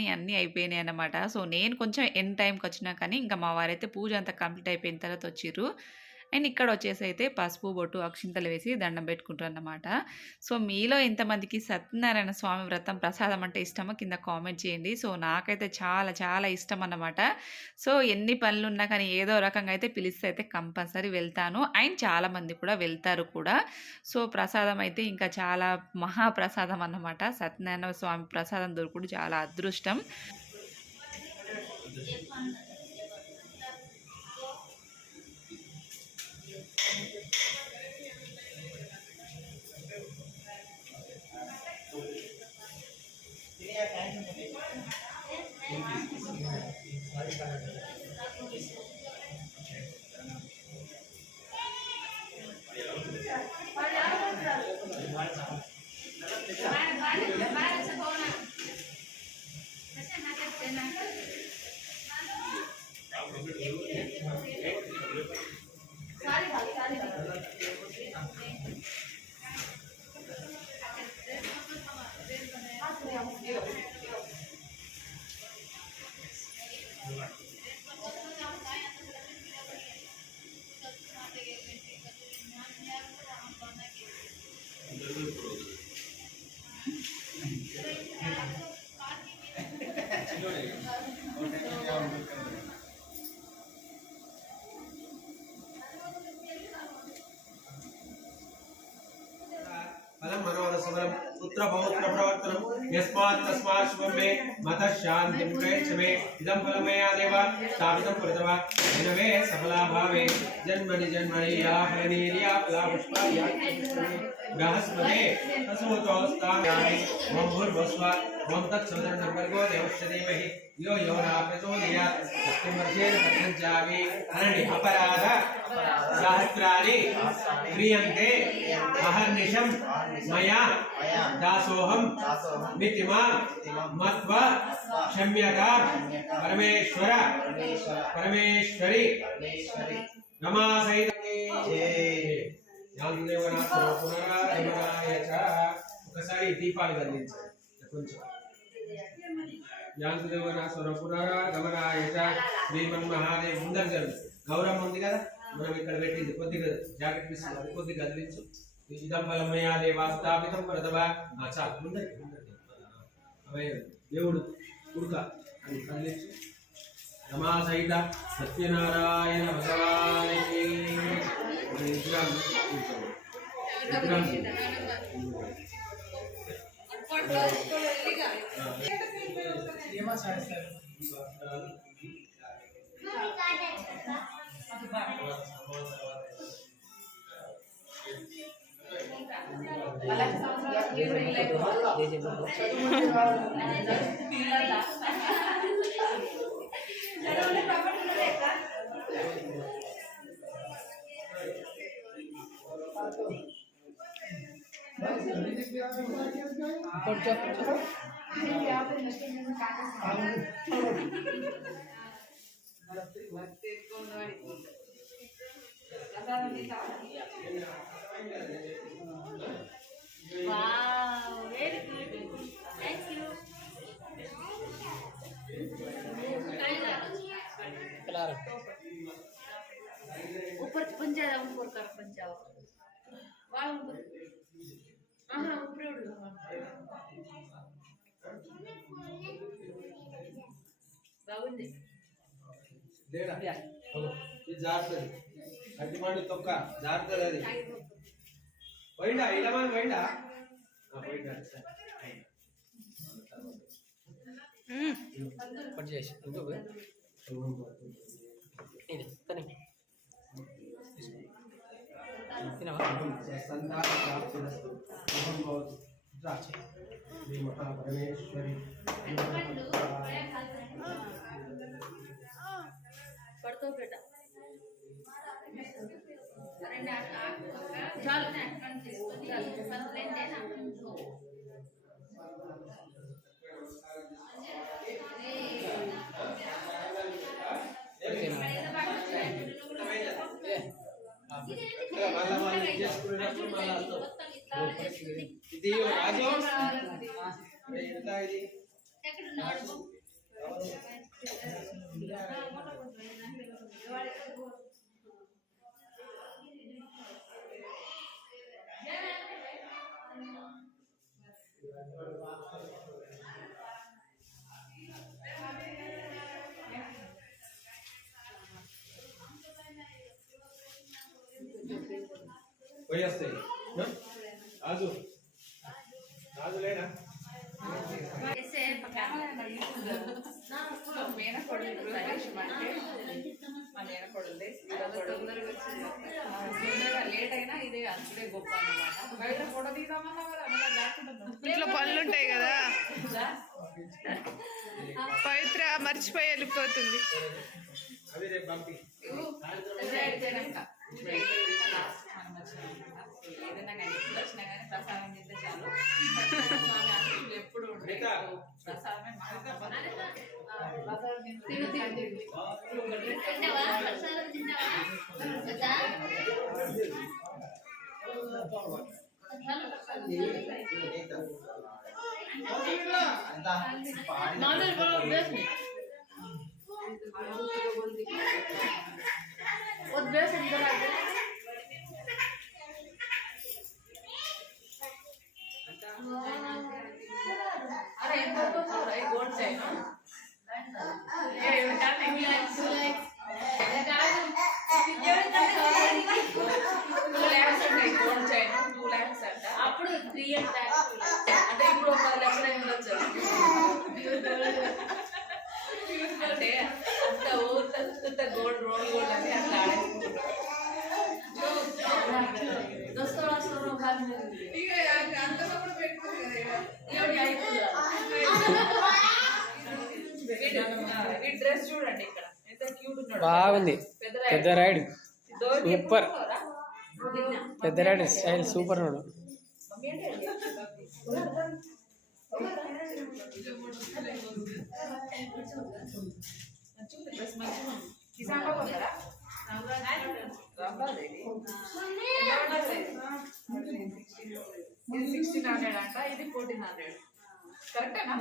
కానీ అన్నీ అయిపోయినాయి అన్నమాట. సో, నేను కొంచెం ఎండ్ టైమ్‌కొచ్చినా కానీ, ఇంకా మా వారైతే పూజ అంతా కంప్లీట్ అయిపోయిన తర్వాత వచ్చిర్రు. అండ్ ఇక్కడొచ్చేసైతే పసుపు, బొట్టు, అక్షింతలు వేసి దండం పెట్టుకుంటారన్నమాట. సో, మీలో ఎంతమందికి సత్యనారాయణ స్వామి వ్రతం ప్రసాదం అంటే ఇష్టమో కింద కామెంట్ చేయండి. సో, నాకైతే చాలా చాలా ఇష్టమన్నమాట. సో, ఎన్ని పనులున్నా కానీ ఏదో రకంగా అయితే పిలిస్తే అయితే కంపల్సరీ వెళ్తాను. అండ్ చాలామంది కూడా వెళ్తారు కూడా. సో, ప్రసాదం అయితే ఇంకా చాలా మహాప్రసాదం అన్నమాట. సత్యనారాయణ స్వామి ప్రసాదం దొరుకుడు చాలా అదృష్టం. फलं मनोरसवरं पुत्र पौत्र प्रवर्तनं यस्मात् तस्मात् शुभं मे मतः शान्तिं प्रयच्छ मे इदं फलं मया देव स्थापितं कृत्वा विनवे सफला भावे जन्मनि जन्मनि या फलनीर्या फला पुष्पा या बृहस्पते तसोतोस्तामि ओम भूर्भुवस्सुः ओम तत्सवितुर्वरेण्यं देवस्य धीमहि यो यो न प्रचोदयात् सत्यमर्षेण पठञ्चामि अननि अपराध सहस्राणि क्रियन्ते अहर्निशं मया दासोहं मितिमां मत्वा क्षम्यतां परमेश्वर परमेश्वरी रमा सहित ఒకసారి దీపాలు గమనించండి కొంచెం యాంతదేవనాశ్వర పునరాగమనాయ శ్రీమన్ మహాదేవ్ ముందర జరుగు గౌరవం ఉంది కదా మనం ఇక్కడ పెట్టింది కొద్దిగా జాకెట్ తీసుకున్నది కొద్దిగా కదిలించు ఇదం బలమయా దేవాస్థాపితం పరదవా చాలు ముందరికి దేవుడు ఉడక అని కదిలించు రమా సహిత సత్యనారాయణ భగవానికి Wow, very good. Thank you. ऊपर पंजा ऊपर कर पंजा वाल ऊपर हाँ ऊपर उड़ బాగుంది లేడా ఇది జారుతుంది అట్టిమాడి తొక్క జారుతుంది అది పోయిందా ఇడమని పోయిందా పోయిందా పని చేసి ఇంకో ఇది తని తినవా సంతాన ప్రాప్తిరస్తు శుభం భవతు రాచి శ్రీ మహాపరమేశ్వరి పడుకో బేట చాలు ఇది రాజు ఎట్లా ఇది ఎక్కడున్నాడు? పోయి వస్తాయి రాజు రాజు లేడా లేట్ అయినా ఇదే అంతే గొప్ప అన్నమాట. బయట ఫోటో తీద్దామన్నా కదా ఇంట్లో పనులు ఉంటాయి కదా, పవిత్ర మర్చిపోయి వెళ్ళిపోతుంది. అవి రేపు పంపి ఏదైనా కానీ ఎప్పుడు వచ్చినా కానీ ప్రసాదం తింటే చాలు. స్వామి అసలు ఎప్పుడు ప్రసాదమే ప్రసాదం తిన్నావా? ప్రసాదం తిన్నావా? కదా? నాలుగు రోజులు బేస్ని వద్దు బేస్ అరే ఎంత gold chain gold chain 2 lakhs అంట. అప్పుడు 3 years back అంటే ఇప్పుడు 10 లక్షలు అయి ఉండొచ్చు. అంటే అంత ఊత గోల్డ్ రోల్ గోల్డ్ అని అట్లా ఆడేసుకుంటారు. డ్రెస్ చూడండి ఇక్కడ ఎంత క్యూట్ ఉన్నాడు. బాగుంది. పెద్ద రైడ్ ధోతి సూపర్. ఎప్పుడు పెద్ద రైడ్ స్టైల్ సూపర్ ఉన్నాడు. డ్రెస్ మంచిగా ఉంది. కిసాన్లో కొన్నారా? ఇది 1600 అంట, ఇది 1400. కరెక్టేనా?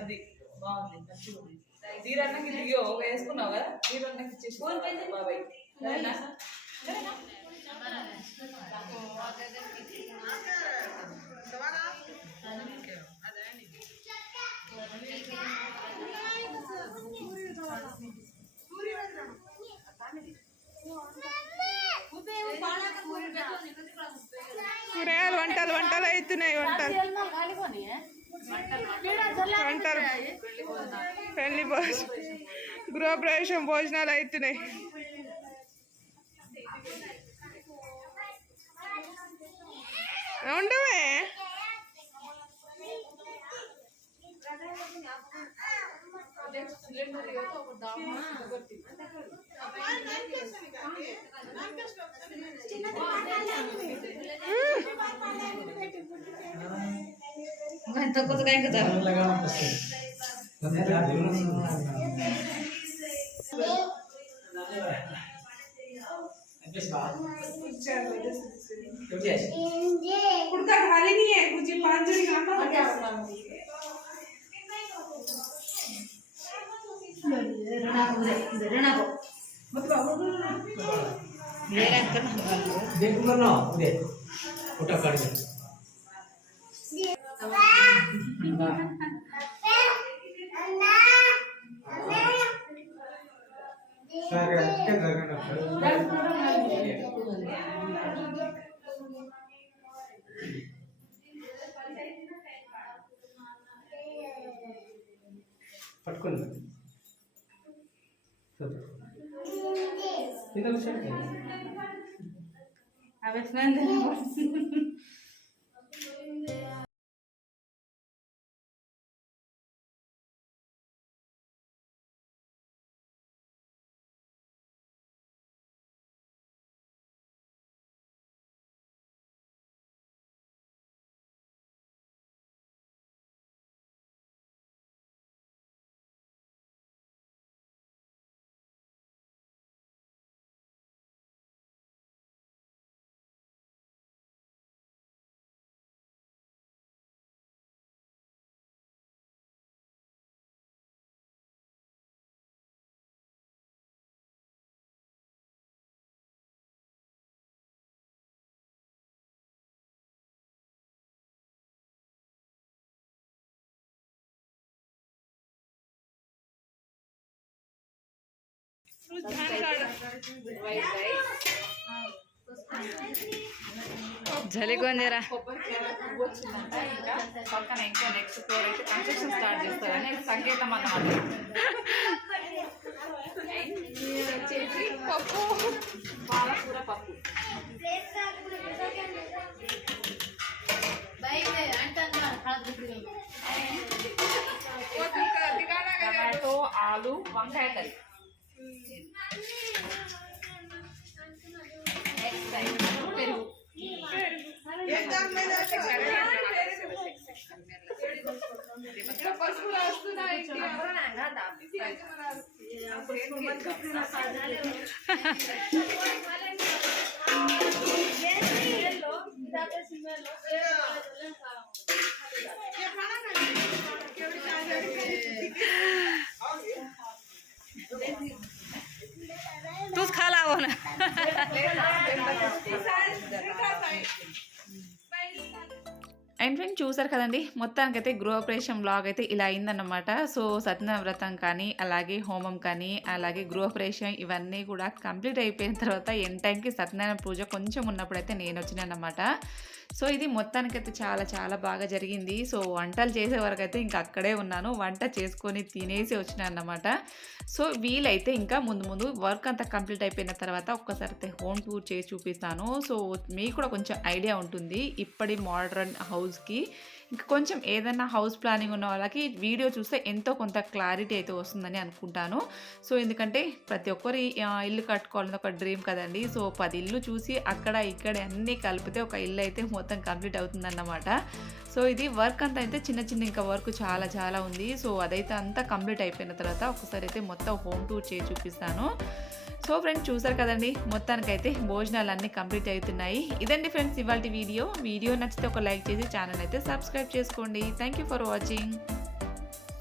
అది బాగుంది, మంచిగా ఉంది. దీరన్నకి ఇదిగో వేసుకున్నావు కదా, దీరన్నకి ఇచ్చేసి బాబాయ్. సరేనా? సరేనా? కూరగాయలు వంటలు అవుతున్నాయి. వంటలు పెళ్లి గృహప్రవేశం భోజనాలు అవుతున్నాయి. ఉండవే ఎంత కొత్తగా ఇంకా పట్టుకుంది అవి జలిగొంజరా పక్కన ఇంకా నెక్స్ట్ ఫ్లోర్ అయితే కన్స్ట్రక్షన్ స్టార్ట్ చేస్తారని సంకేతం అన్నమాట. వచ్చేసి పప్పు, పాలకూర పప్పు, టమాటో, ఆలు, వంకాయ కర్రీ. నెక్స్ట్ టైం పెరుగు. तूच खा लावो ना. అండ్ ఫ్రెండ్ చూసారు కదండి, మొత్తానికైతే గృహప్రవేశం వ్లాగ్ అయితే ఇలా అయిందన్నమాట. సో సత్యనారాయణ వ్రతం కానీ, అలాగే హోమం కానీ, అలాగే గృహప్రవేశం ఇవన్నీ కూడా కంప్లీట్ అయిపోయిన తర్వాత ఎన్ టైంకి సత్యనారాయణ పూజ కొంచెం ఉన్నప్పుడైతే నేను వచ్చినానమాట. సో ఇది మొత్తానికైతే చాలా చాలా బాగా జరిగింది. సో వంటలు చేసే వరకు అయితే ఇంకా అక్కడే ఉన్నాను, వంట చేసుకొని తినేసి వచ్చినాను అన్నమాట. సో వీలైతే ఇంకా ముందు వర్క్ అంతా కంప్లీట్ అయిపోయిన తర్వాత ఒక్కసారి అయితే హోమ్ టూర్ చేసి చూపిస్తాను. సో మీకు కూడా కొంచెం ఐడియా ఉంటుంది ఇప్పటి మోడర్న్ హౌస్కి. ఇంకా కొంచెం ఏదైనా హౌస్ ప్లానింగ్ ఉన్న వాళ్ళకి వీడియో చూస్తే ఎంతో కొంత క్లారిటీ అయితే వస్తుందని అనుకుంటాను. సో ఎందుకంటే ప్రతి ఒక్కరి ఇల్లు కట్టుకోవాలని ఒక డ్రీమ్ కదండి. సో 10 ఇల్లు చూసి అక్కడ ఇక్కడ అన్నీ కలిపితే ఒక ఇల్లు అయితే మొత్తం కంప్లీట్ అవుతుందన్నమాట. సో ఇది వర్క్ అంతా అయితే చిన్న ఇంకా వర్క్ చాలా చాలా ఉంది. సో అదైతే అంతా కంప్లీట్ అయిపోయిన తర్వాత ఒకసారి అయితే మొత్తం హోమ్ టూర్ చేసి చూపిస్తాను. సో ఫ్రెండ్స్ చూసారు కదండి, మొత్తానికైతే భోజనాలు అన్నీ కంప్లీట్ అవుతున్నాయి. ఇదండి ఫ్రెండ్స్ ఇవాళ వీడియో నచ్చితే ఒక లైక్ చేసి ఛానల్ అయితే సబ్స్క్రైబ్ చేసుకోండి. Thank you for watching.